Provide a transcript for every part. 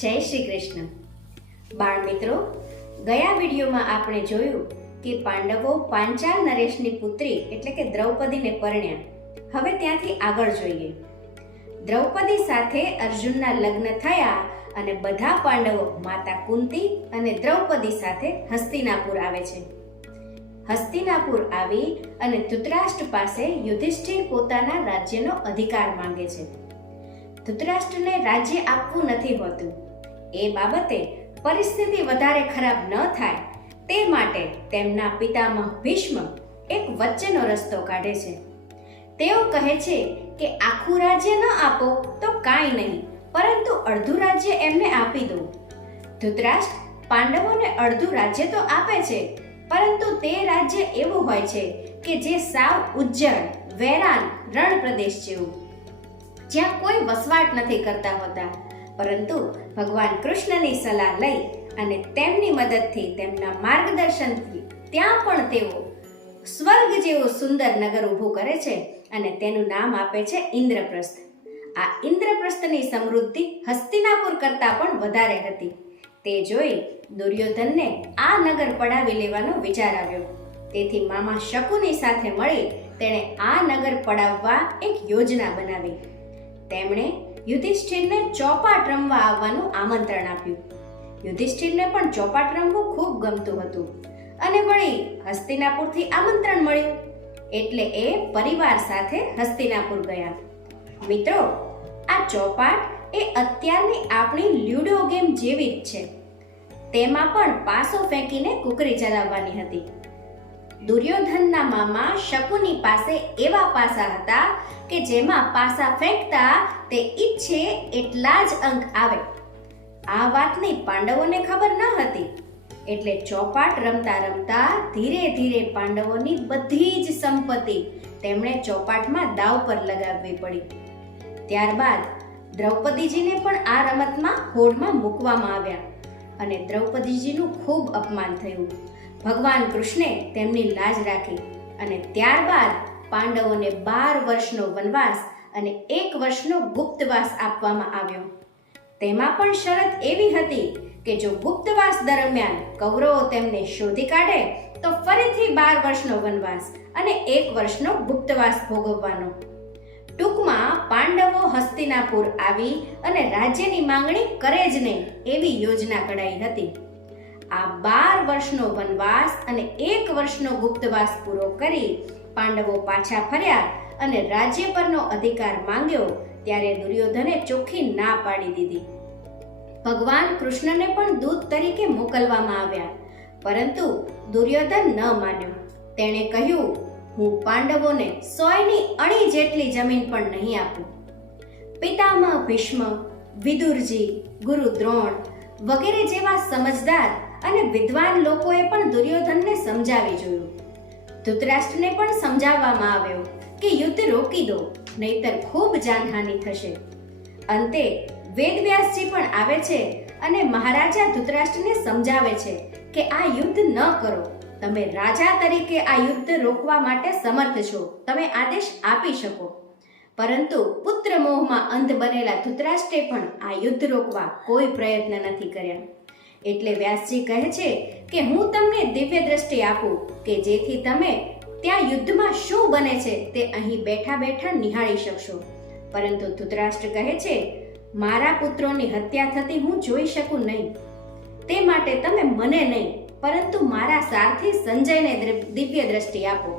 જય શ્રી કૃષ્ણ. બાળ મિત્રો, ગયા વિડીયોમાં આપણે જોયું કે પાંડવો પાંચાલ નરેશની પુત્રી એટલે કે દ્રૌપદીને પરણ્યા. હવે ત્યાંથી આગળ જોઈએ. દ્રૌપદી સાથે અર્જુનના લગ્ન થયા અને બધા પાંડવો માતા કુંતી અને દ્રૌપદી સાથે હસ્તિનાપુર આવે છે. હસ્તિનાપુર આવી અને ધૃતરાષ્ટ્ર પાસે યુધિષ્ઠિર પોતાના રાજ્યનો અધિકાર માંગે છે. ધૃતરાષ્ટ્રને રાજ્ય આપવું નથી હોતું. એ બાબતે પરિસ્થિતિ વધારે ખરાબ ન થાય તે માટે તેમના પિતામહ ભીષ્મ એક વચ્ચેનો રસ્તો કાઢે છે. તેઓ કહે છે કે આખું રાજ્ય ન આપો તો કાંઈ નહીં, પરંતુ અડધું રાજ્ય એમને આપી દો. ધૃતરાષ્ટ્ર પાંડવોને અડધું રાજ્ય તો આપે છે, પરંતુ તે રાજ્ય એવું હોય છે કે જે સાવ ઉજ્જડ, વેરાન રણ પ્રદેશ જેવું, જ્યાં કોઈ વસવાટ નથી કરતા હોતા. પરંતુ ભગવાન કૃષ્ણની સલાહ લઈ અને તેમની મદદથી, તેમના માર્ગદર્શનથી ત્યાં પણ તેઓ સ્વર્ગ જેવું સુંદર નગર ઊભું કરે છે અને તેનું નામ આપે છે ઇન્દ્રપ્રસ્થ. આ ઇન્દ્રપ્રસ્થની સમૃદ્ધિ હસ્તિનાપુર કરતાં પણ વધારે હતી. તે જોઈ દુર્યોધનને આ નગર પડાવી લેવાનો વિચાર આવ્યો. તેથી મામા શકુની સાથે મળી તેણે આ નગર પડાવવા એક યોજના બનાવી. તેમણે યુધિષ્ઠિરને ચોપાટ રમવા આવવાનું આમંત્રણ આપ્યું. યુધિષ્ઠિરને પણ ચોપાટ રમવું ખૂબ ગમતું હતું અને વળી હસ્તિનાપુરથી આમંત્રણ મળ્યું એટલે એ પરિવાર સાથે હસ્તિનાપુર ગયા. મિત્રો, આ ચોપાટ એ અત્યારની આપણી લ્યુડો ગેમ જેવી જ છે. તેમાં પણ પાસો ફેંકીને કુકરી ચલાવવાની હતી. દુર્યોધનના મામા શકુની પાસે એવા પાસા હતા કે જેમાં પાસા ફેંકતા તે ઈચ્છે એટલા જ અંક આવે. આ વાતની પાંડવોને ખબર ન હતી એટલે ચોપાટ રમતા રમતા ધીરે ધીરે પાંડવોની બધી જ સંપત્તિ તેમણે ચોપાટમાં દાવ પર લગાવવી પડી. ત્યારબાદ દ્રૌપદીજીને પણ આ રમતમાં હોડમાં મૂકવામાં આવ્યા અને દ્રૌપદીજીનું ખૂબ અપમાન થયું. ભગવાન કૃષ્ણે તેમની લાજ રાખી અને ત્યારબાદ પાંડવોને 12 વર્ષનો વનવાસ અને 1 વર્ષનો ગુપ્તવાસ આપવામાં આવ્યો. તેમાં પણ શરત એવી હતી કે જો ગુપ્તવાસ દરમિયાન કૌરવો તેમને શોધી કાઢે તો ફરીથી 12 વર્ષનો વનવાસ અને 1 વર્ષનો ગુપ્તવાસ ભોગવવાનો. ટૂંકમાં પાંડવો હસ્તિનાપુર આવી અને રાજ્યની માંગણી કરે જ નહીં એવી યોજના ઘડાઈ હતી. આ 12 વર્ષનો વનવાસ અને 1 વર્ષનો ગુપ્તવાસ પૂરો કરી પાંડવો પાછા ફર્યા અને રાજ્ય પરનો અધિકાર માંગ્યો ત્યારે દુર્યોધને ચોખ્ખી ના પાડી દીધી. ભગવાન કૃષ્ણને પણ દૂત તરીકે મોકલવામાં આવ્યા, પરંતુ દુર્યોધન ન માન્યો. તેણે કહ્યું, હું પાંડવોને 100ની અણી જેટલી જમીન પણ નહીં આપું. પિતામહ ભીષ્મ, વિદુરજી, ગુરુ દ્રોણ વગેરે જેવા સમજદાર અને વિદ્વાન લોકોએ પણ દુર્યોધનને સમજાવી જોયું. ધૃતરાષ્ટ્રને પણ સમજાવવામાં આવ્યો કે યુદ્ધ રોકી દો, નહીતર ખૂબ જાનહાનિ થશે. અંતે વેદવ્યાસજી પણ આવે છે અને મહારાજા ધૃતરાષ્ટ્રને સમજાવે છે કે આ યુદ્ધ ન કરો. તમે રાજા તરીકે આ યુદ્ધ રોકવા માટે સમર્થ છો, તમે આદેશ આપી શકો. પરંતુ પુત્ર મોહમાં અંધ બનેલા ધૃતરાષ્ટ્રે પણ આ યુદ્ધ રોકવા કોઈ પ્રયત્ન નથી કર્યા. એટલે વ્યાસજી કહે છે કે હું તમને દિવ્ય દ્રષ્ટિ આપું કે જેથી તમે ત્યાં યુદ્ધમાં શું બને છે તે અહીં બેઠા બેઠા નિહાળી શકશો. પરંતુ ધૃતરાષ્ટ્ર કહે છે, મારા પુત્રોની હત્યા થતી હું જોઈ શકું નહીં. તે માટે તમે મને નહીં પરંતુ મારા સારથી સંજયને દિવ્ય દ્રષ્ટિ આપો,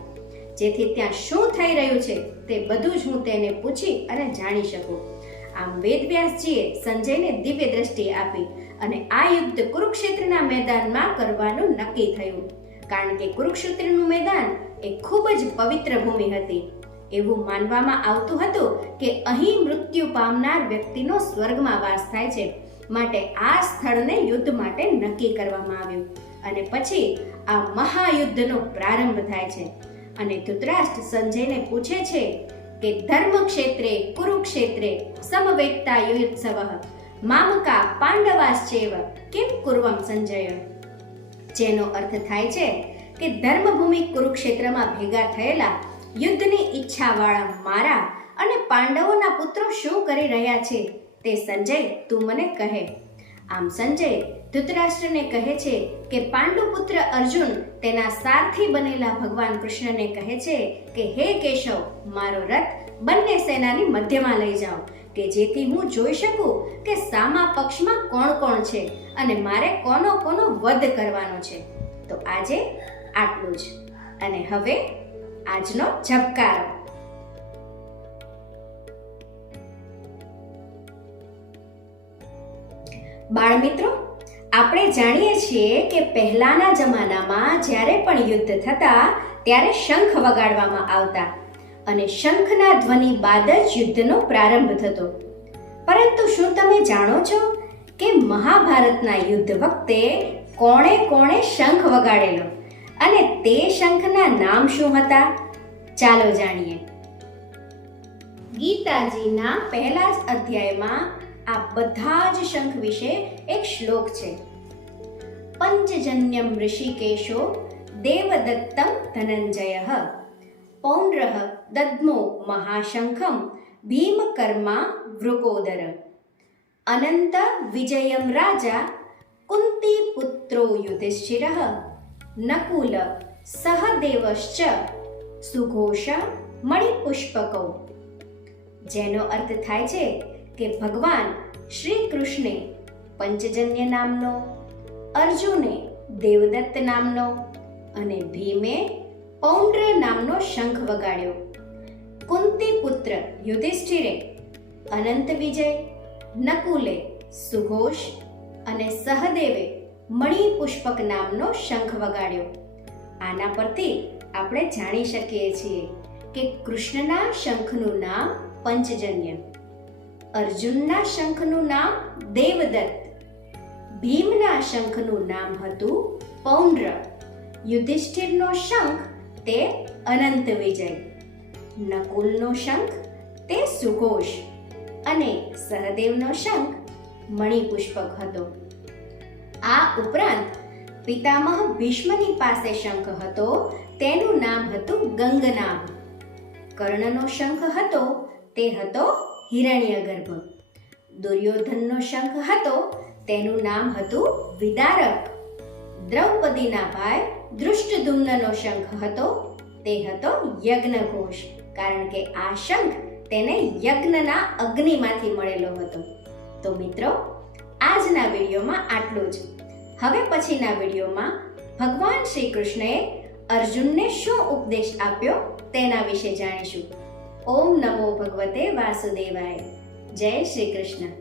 જેથી ત્યાં શું થઈ રહ્યું છે તે બધું જ હું તેને પૂછી અને જાણી શકું. આમ વેદવ્યાસજીએ સંજયને દિવ્ય દ્રષ્ટિ આપી અને આ યુદ્ધ કુરુક્ષેત્રના મેદાનમાં કરવાનું નક્કી થયું. કારણ કે કુરુક્ષેત્રનું મેદાન એ ખૂબ જ પવિત્ર ભૂમિ હતી. એવું માનવામાં આવતું હતું કે અહીં મૃત્યુ પામનાર વ્યક્તિનો સ્વર્ગમાં વાસ થાય છે. માટે આ સ્થળને યુદ્ધ માટે નક્કી કરવામાં આવ્યું અને પછી આ મહાયુદ્ધનો પ્રારંભ થાય છે. અને ધૃતરાષ્ટ્ર સંજયને પૂછે છે કે ધર્મ ક્ષેત્રે કુરુક્ષેત્રે સમવેત્તા યુત્સવ મામકા પાંડવાશ્ચેવ કિમ કુર્વમ સંજય, જેનો અર્થ થાય છે કે ધર્મભૂમિ કુરુક્ષેત્રમાં ભેગા થયેલા યુદ્ધની ઈચ્છાવાળા મારા અને પાંડવોના પુત્રો શું કરી રહ્યા છે તે સંજય તું મને કહે. આમ સંજય ધૃતરાષ્ટ્રને કહે છે કે પાંડુપુત્ર અર્જુન તેના સારથી બનેલા ભગવાન કૃષ્ણને કહે છે કે હે કેશવ, મારો રથ બંને સેનાની મધ્યમાં લઈ જાઓ કે જેથી હું જોઈ શકું કે સામા પક્ષમાં કોણ કોણ છે અને મારે કોનો કોનો વધ કરવાનો છે. તો આજે આટલું જ. અને હવે આજનો ઝબકારો. બાળમિત્રો, આપણે જાણીએ છીએ કે પહેલાના જમાનામાં જ્યારે પણ યુદ્ધ થતા ત્યારે શંખ વગાડવામાં આવતા અને શંખના ધ્વનિ બાદ જ યુદ્ધનો પ્રારંભ થતો. પરંતુ શું તમે જાણો છો કે મહાભારતના યુદ્ધ વખતે કોણે કોણે શંખ વગાડેલો અને તે શંખના નામ શું હતા? ચાલો જાણીએ. ગીતાજીના પહેલા જ અધ્યાયમાં આ બધા જ શંખ વિશે એક શ્લોક છે. પંચજન્યમ ઋષિકેશો દેવદત્તમ ધનંજય પૌંડ્રઃ દદ્મો મહાશંખમ ભીમકર્મા વૃકોદર અનંત વિજયમ રાજા કુંતી પુત્રો યુધિષ્ઠિરઃ નકુલ સહદેવશ્ચ સુઘોષ મણિપુષ્પકૌ. જેનો અર્થ થાય છે કે ભગવાન શ્રી કૃષ્ણે પંચજન્ય નામનો, અર્જુને દેવદત્ત નામનો અને ભીમે પૌંડ્ર નામનો શંખ વગાડ્યો. કુંતી પુત્ર યુધિષ્ઠિરે અનંત વિજય, નકુલે સુઘોષ અને સહદેવે મણિપુષ્પક નામનો શંખ વગાડ્યો. આના પરથી આપણે જાણી શકીએ છીએ કે કૃષ્ણના શંખનું નામ પંચજન્ય, અર્જુનના શંખનું નામ દેવદત્ત, ભીમના શંખનું નામ હતું પૌંડ્ર, યુધિષ્ઠિરનો શંખ તે અનંત વિજય, નકુલનો શંખ તે સુઘોષ અને સહદેવનો શંખ મણિપુષ્પક હતો. આ ઉપરાંત પિતામહ ભીષ્મની પાસે શંખ હતો, તેનું નામ હતું ગંગનાભ. કર્ણનો શંખ હતો તે હતો હિરણ્યગર્ભ. દુર્યોધનનો શંખ હતો તેનું નામ હતું વિદારક. દ્રૌપદીના ભાઈ ધૃષ્ટદ્યુમ્નનો શંખ હતો તે હતો યજ્ઞઘોષ, કારણ કે આ શંખ તેને યજ્ઞના અગ્નિમાંથી મળેલો હતો. તો મિત્રો, આજના વિડીયોમાં આટલું જ. હવે પછીના વિડીયોમાં ભગવાન શ્રી કૃષ્ણએ અર્જુનને શું ઉપદેશ આપ્યો તેના વિશે જાણીશું. ઓમ નમો ભગવતે વાસુદેવાય. જય શ્રી કૃષ્ણ.